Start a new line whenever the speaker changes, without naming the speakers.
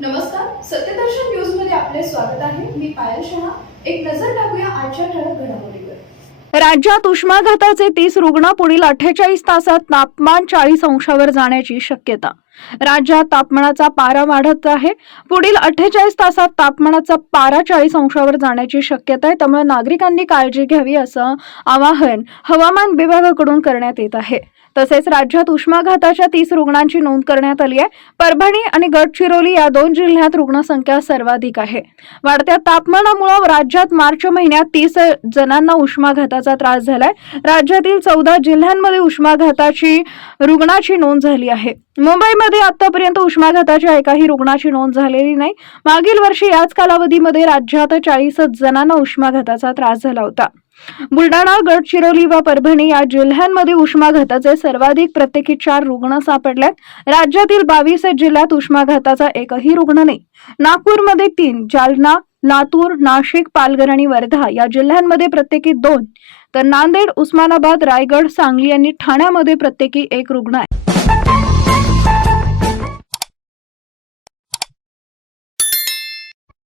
नमस्कार सत्यदर्शन न्यूजमध्ये आपले स्वागत आहे. मी पायल शहा. एक नजर टाकूया आजच्या ठळक घडामोडीवर.
राज्यात उष्माघाताचे तीस रुग्ण पुढील अठ्ठेचाळीस तासात तापमान चाळीस अंशावर जाण्याची शक्यता. राज्यात तापमानाचा पारा वाढत आहे. पुढील अठ्ठेचाळीस तासात तापमानाचा पारा चाळीस अंशावर जाण्याची शक्यता आहे. त्यामुळे नागरिकांनी काळजी घ्यावी असं आवाहन हवामान विभागाकडून करण्यात येत आहे. तसेच राज्यात उष्माघाताच्या तीस रुग्णांची नोंद करण्यात आली आहे. परभणी आणि गडचिरोली या दोन जिल्ह्यात रुग्णसंख्या सर्वाधिक आहे. वाढत्या तापमानामुळे राज्यात मार्च महिन्यात तीस जणांना उष्माघाताचा त्रास झालाय. राज्यातील चौदा जिल्ह्यांमध्ये उष्माघाताची रुग्णाची नोंद झाली आहे. मुंबईमध्ये आतापर्यंत उष्माघाताच्या एकाही रुग्णाची नोंद झालेली नाही. मागील वर्षी याच कालावधीमध्ये राज्यात चाळीस जणांना उष्माघाताचा त्रास झाला होता. बुलढाणा गडचिरोली व परभणी या जिल्ह्यांमध्ये उष्माघाताचे सर्वाधिक प्रत्येकी चार रुग्ण सापडल्यात. राज्यातील बावीस जिल्ह्यात उष्माघाताचा एकही रुग्ण नाही. नागपूरमध्ये तीन जालना लातूर नाशिक पालघर आणि वर्धा या जिल्ह्यांमध्ये प्रत्येकी दोन. तर नांदेड उस्मानाबाद रायगड सांगली आणि ठाण्यामध्ये प्रत्येकी एक रुग्ण आहे.